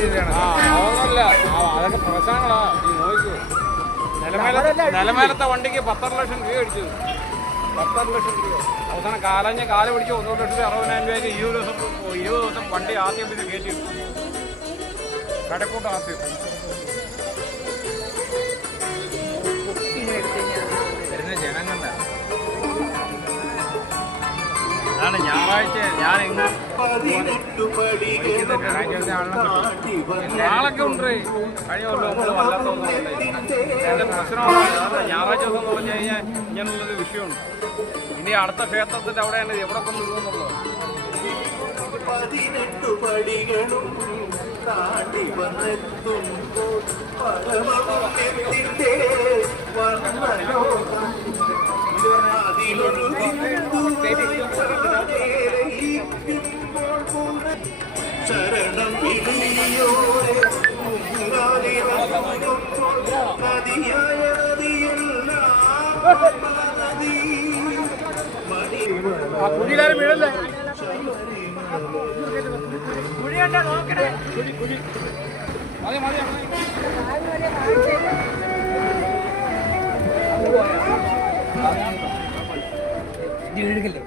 രീതിയിലാണ്. അതൊന്നുമല്ല, അതൊക്കെ പ്രശ്നങ്ങളാ. ഈ നോക്കൂ, നിലമേലത്തെ വണ്ടിക്ക് 12 ലക്ഷം രൂപ അടിച്ചു. 12 ലക്ഷം രൂപ. അവസാനം കാല് പിടിച്ച് 1,60,000 രൂപയ്ക്ക് 20 ദിവസം വണ്ടി ആദ്യം പിന്നെ കയറ്റി കടക്കൂട്ട് ആദ്യം വരുന്ന ജനങ്ങളുടെ. അതാണ് ഞായറാഴ്ച ഞാൻ ഇന്ന് നാളൊക്കെ ഉണ്ട്. കഴിഞ്ഞ കൊല്ലം നമ്മൾ വല്ലാത്തൊന്നും എൻ്റെ പ്രശ്നമാണ്. ഞായറാഴ്ച ദിവസം എന്ന് പറഞ്ഞു കഴിഞ്ഞാൽ ഇങ്ങനെയുള്ളൊരു വിഷയമുണ്ട്. ഇനി അടുത്ത ക്ഷേത്രത്തിൻ്റെ അവിടെയാണ് എവിടെ കൊണ്ട് ഇടുമെന്നുള്ളത്. 18 പടികളും താണ്ടി വന്നെത്തുമ്പോൾ പരമത്തിന്റെ വർണ്ണലോകം ശരണം വിളിയോടെ നദിയായ കുഴിയിലാരും വീഴല്ലേ? കുഴിയുണ്ടോ നോക്കണേ. മതി മതി എടുക്കല്ലേ.